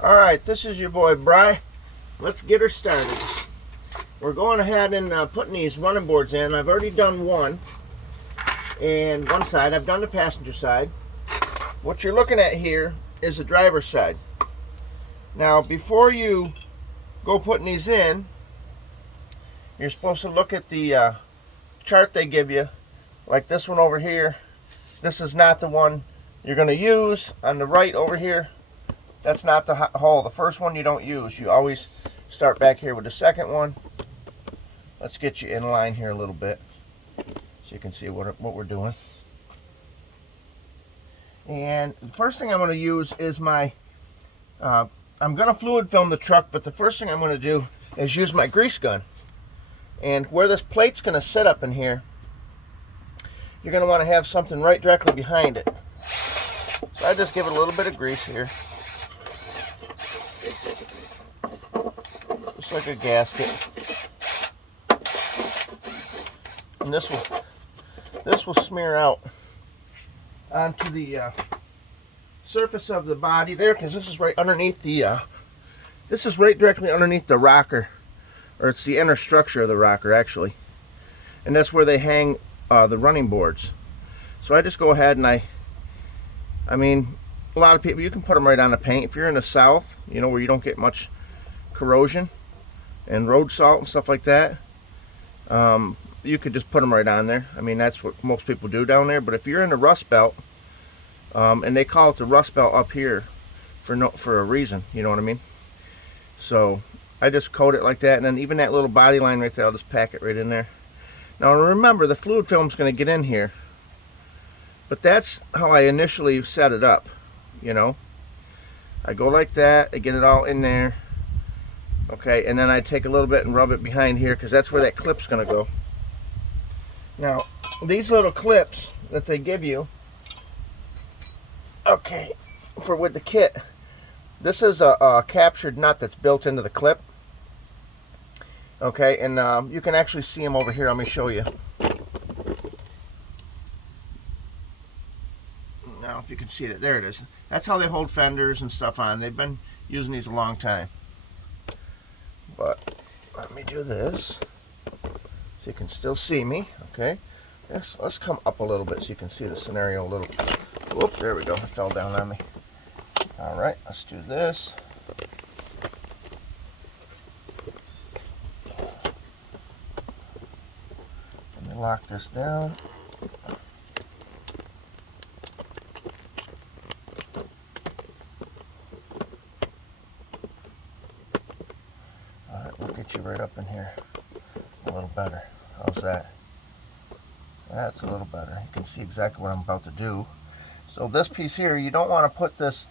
Alright, this is your boy Bry. Let's get her started. We're going ahead and putting these running boards in. I've already done one. And one side, I've done the passenger side. What you're looking at here is the driver's side. Now, before you go putting these in, you're supposed to look at the chart they give you. Like this one over here. This is not the one you're going to use. On the right over here, that's not the hole. The first one you don't use. You always start back here with the second one. Let's get you in line here a little bit so you can see what we're doing. And the first thing I'm going to use is my, I'm going to fluid film the truck, but the first thing I'm going to do is use my grease gun. And where this plate's going to sit up in here, you're going to want to have something right directly behind it. So I just give it a little bit of grease here. Just like a gasket. And this will smear out onto the surface of the body there, because this is right underneath the this is right directly underneath the rocker, or it's the inner structure of the rocker actually, and that's where they hang the running boards. So I just go ahead and I mean, a lot of people, you can put them right on the paint. If you're in the south, you know, where you don't get much corrosion and road salt and stuff like that, you could just put them right on there. I mean, that's what most people do down there. But if you're in the Rust Belt, and they call it the Rust Belt up here for a reason, you know what I mean? So I just coat it like that, and then even that little body line right there, I'll just pack it right in there. Now remember, the fluid film's going to get in here, but that's how I initially set it up, you know. I go like that, I get it all in there, okay, and then I take a little bit and rub it behind here, because that's where that clip's going to go. Now, these little clips that they give you, okay, with the kit, this is a captured nut that's built into the clip. Okay, and you can actually see them over here. Let me show you. Now, if you can see it, there it is. That's how they hold fenders and stuff on. They've been using these a long time. But let me do this so you can still see me. Okay, let's come up a little bit so you can see the scenario a little. Whoop, there we go. It fell down on me. All right, let's do this. Let me lock this down. All right, we'll get you right up in here a little better. How's that? That's a little better. You can see exactly what I'm about to do. So this piece here, you don't want to put this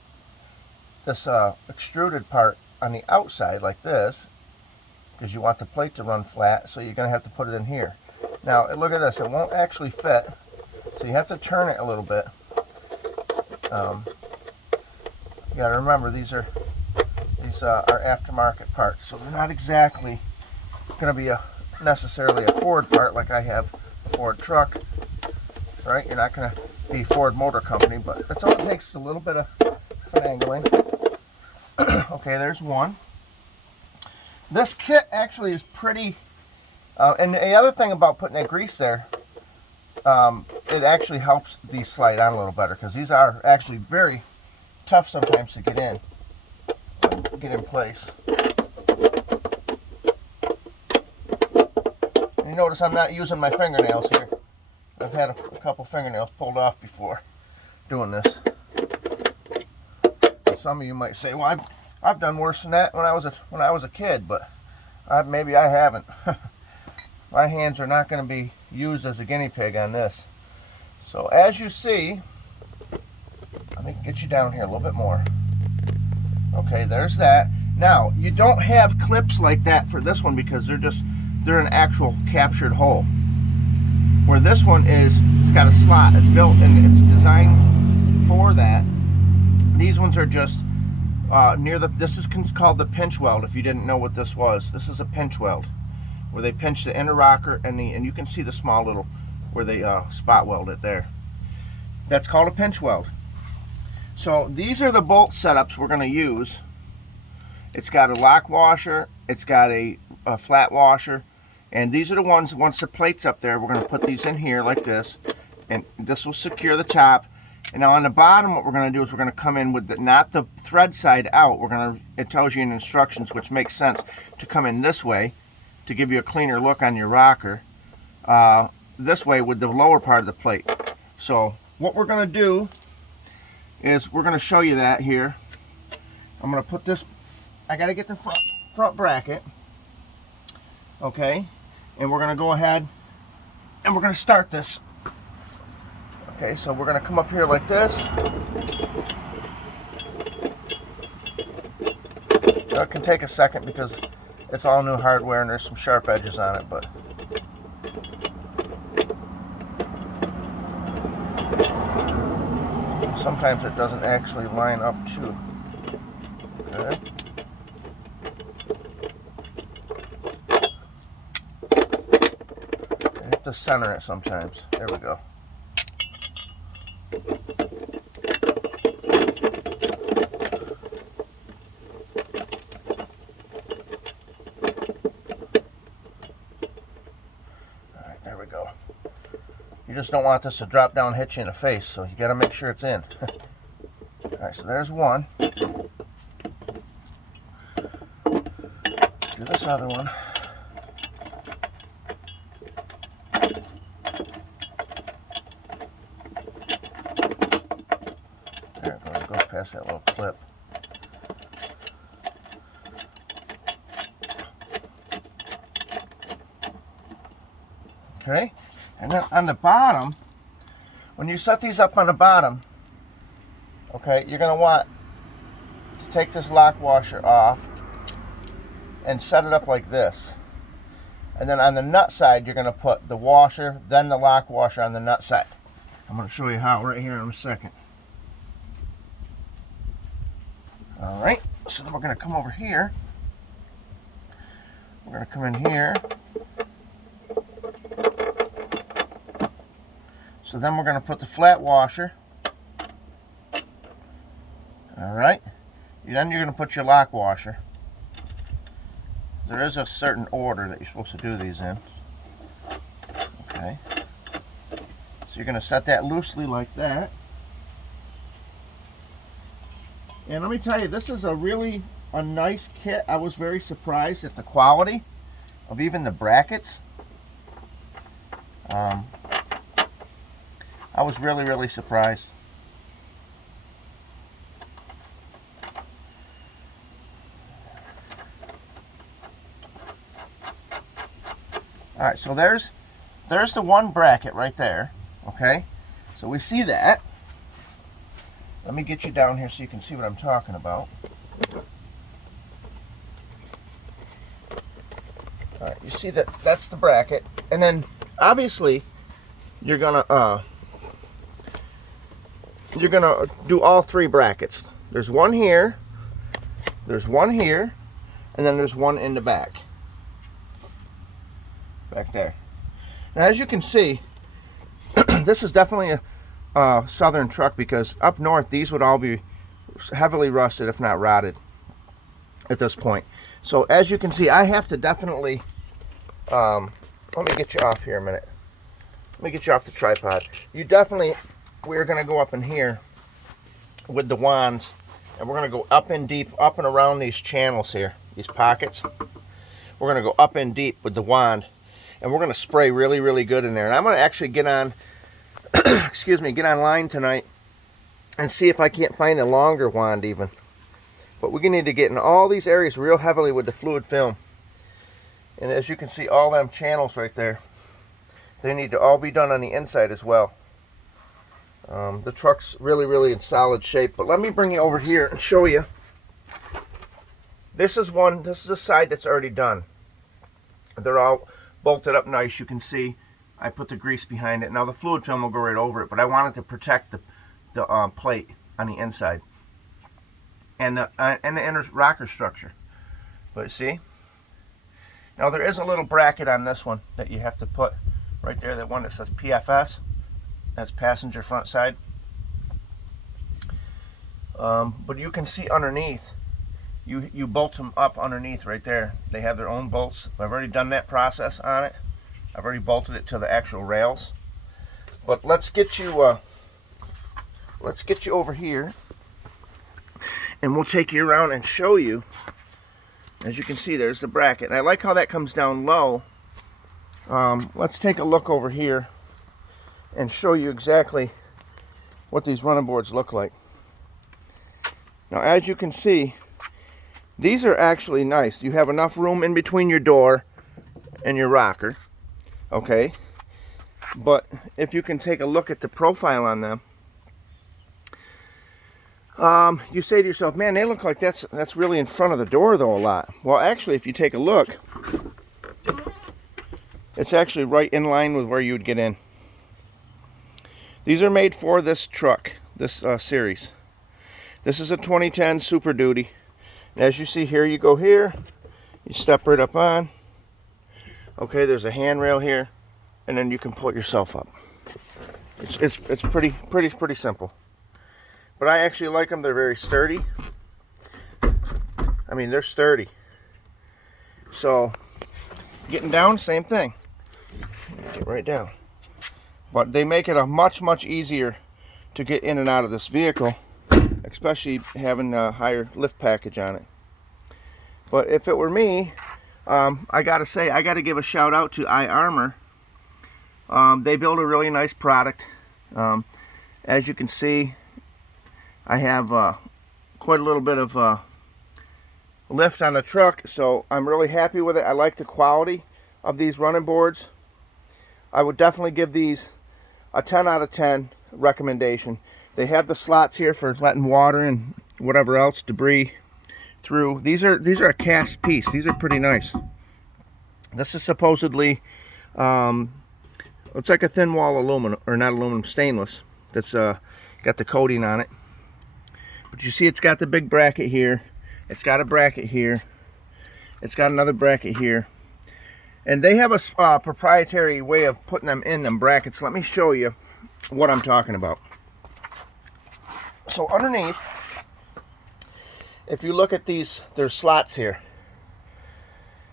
extruded part on the outside like this, because you want the plate to run flat, so you're going to have to put it in here. Now look at this, it won't actually fit, so you have to turn it a little bit. You got to remember, these are aftermarket parts, so they're not exactly going to be necessarily a Ford part like I have a Ford truck, right? You're not going to be Ford Motor Company, but that's all it takes, is a little bit of finagling. Okay, there's one. This kit actually is pretty, and the other thing about putting that grease there, it actually helps these slide on a little better, because these are actually very tough sometimes to get in place. And you notice I'm not using my fingernails here. I've had a couple fingernails pulled off before doing this. Some of you might say, "Well, I've done worse than that when I was a kid," but maybe I haven't. My hands are not going to be used as a guinea pig on this. So as you see, let me get you down here a little bit more. Okay, there's that. Now, you don't have clips like that for this one, because they're an actual captured hole. Where this one is, it's got a slot. It's built and it's designed for that. These ones are just near this is called the pinch weld. If you didn't know what this was, this is a pinch weld, where they pinch the inner rocker and you can see the small little where they spot weld it there. That's called a pinch weld. So these are the bolt setups we're going to use It's got a lock washer, it's got a flat washer, and these are the ones, once the plate's up there, we're going to put these in here like this, and this will secure the top. And now on the bottom, what we're going to do is we're going to come in with not the thread side out. It tells you in instructions, which makes sense, to come in this way to give you a cleaner look on your rocker. This way with the lower part of the plate. So what we're going to do is we're going to show you that here. I'm going to put this, I got to get the front bracket. Okay, and we're going to go ahead and we're going to start this. Okay, so we're going to come up here like this. Now, it can take a second because it's all new hardware and there's some sharp edges on it, but sometimes it doesn't actually line up too. Okay. I have to center it sometimes. There we go. Alright, there we go. You just don't want this to drop down and hit you in the face, so you got to make sure it's in. Alright, so there's one. Do this other one. There it goes past that little clip. Okay, and then on the bottom, when you set these up on the bottom, okay, you're going to want to take this lock washer off and set it up like this. And then on the nut side, you're going to put the washer, then the lock washer on the nut side. I'm going to show you how right here in a second. All right, so then we're going to come over here. We're going to come in here. So then we're going to put the flat washer. All right. Then you're going to put your lock washer. There is a certain order that you're supposed to do these in. Okay. So you're going to set that loosely like that. And let me tell you, this is a nice kit. I was very surprised at the quality of even the brackets. I was really surprised. Alright, so there's the one bracket right there. Okay, so we see that. Let me get you down here so you can see what I'm talking about. Alright, you see that's the bracket, and then obviously you're gonna do all three brackets. There's one here, there's one here, and then there's one in the back there. Now, as you can see, this is definitely a southern truck, because up north these would all be heavily rusted, if not rotted, at this point. So as you can see, I have to definitely let me get you off here a minute. Let me get you off the tripod. We're going to go up in here with the wands, and we're going to go up in deep, up and around these channels here, these pockets. We're going to go up in deep with the wand, and we're going to spray really good in there. And I'm going to actually get on get online tonight and see if I can't find a longer wand even. But we're going to need to get in all these areas real heavily with the fluid film. And as you can see, all them channels right there, they need to all be done on the inside as well. The truck's really in solid shape. But let me bring you over here and show you. This is a side that's already done. They're all bolted up nice. You can see I put the grease behind it. Now the fluid film will go right over it, but I wanted to protect the plate on the inside and the inner rocker structure. But see, now there is a little bracket on this one that you have to put right there. That one that says PFS, that's passenger front side. But you can see underneath, you bolt them up underneath right there. They have their own bolts. I've already done that process on it. I've already bolted it to the actual rails. But let's get you over here, and we'll take you around and show you. As you can see, there's the bracket, and I like how that comes down low. Let's take a look over here and show you exactly what these running boards look like. Now, as you can see, these are actually nice. You have enough room in between your door and your rocker, okay? But if you can take a look at the profile on them, you say to yourself, man, they look like that's really in front of the door though a lot. Well, actually, if you take a look, it's actually right in line with where you would get in. These are made for this truck, this series. This is a 2010 Super Duty. And as you see here, you go here, you step right up on. Okay, there's a handrail here, and then you can pull it yourself up. It's pretty simple. But I actually like them. They're very sturdy. I mean, they're sturdy. So, getting down, same thing. Get right down. But they make it a much easier to get in and out of this vehicle, especially having a higher lift package on it. But if it were me, I gotta say, I gotta give a shout out to iArmor. They build a really nice product. As you can see, I have quite a little bit of lift on the truck, so I'm really happy with it. I like the quality of these running boards. I would definitely give these a 10 out of 10 recommendation. They have the slots here for letting water and whatever else, debris through. These are a cast piece. These are pretty nice. This is supposedly looks like a thin wall aluminum, or not aluminum, stainless. That's got the coating on it. But you see, it's got the big bracket here. It's got a bracket here. It's got another bracket here. And they have a proprietary way of putting them in them brackets. Let me show you what I'm talking about. So underneath, if you look at these, there's slots here.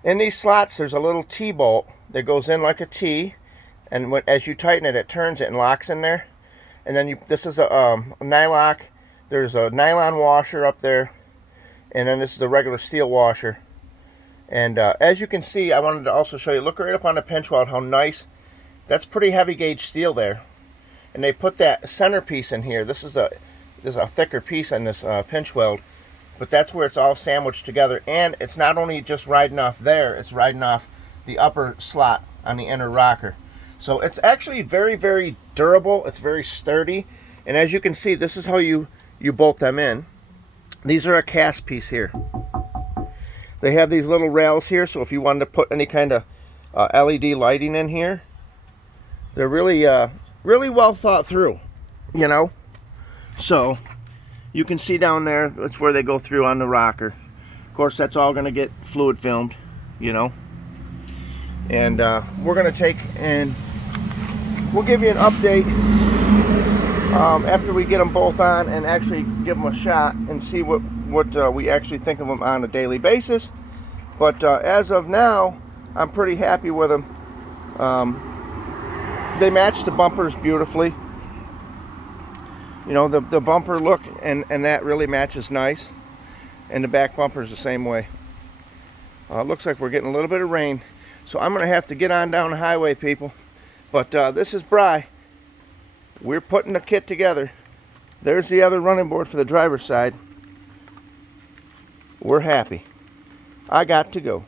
In these slots, there's a little T-bolt that goes in like a T. And as you tighten it, it turns it and locks in there. And then this is a nylock. There's a nylon washer up there, and then this is the regular steel washer. And as you can see, I wanted to also show you, look right up on the pinch weld, how nice. That's pretty heavy gauge steel there. And they put that center piece in here. This is a thicker piece on this pinch weld, but that's where it's all sandwiched together. And it's not only just riding off there, it's riding off the upper slot on the inner rocker. So it's actually very durable. It's very sturdy. And as you can see, this is how you bolt them in. These are a cast piece here. They have these little rails here, so if you wanted to put any kind of LED lighting in here, they're really well thought through, you know. So you can see down there, that's where they go through on the rocker. Of course, that's all going to get fluid filmed, you know. And we're going to take and we'll give you an update after we get them both on and actually give them a shot and see what we actually think of them on a daily basis. But as of now, I'm pretty happy with them. They match the bumpers beautifully. You know, the bumper look and that really matches nice. And the back bumper is the same way. Looks like we're getting a little bit of rain, so I'm going to have to get on down the highway, people. But this is Bry. We're putting the kit together. There's the other running board for the driver's side. We're happy. I got to go.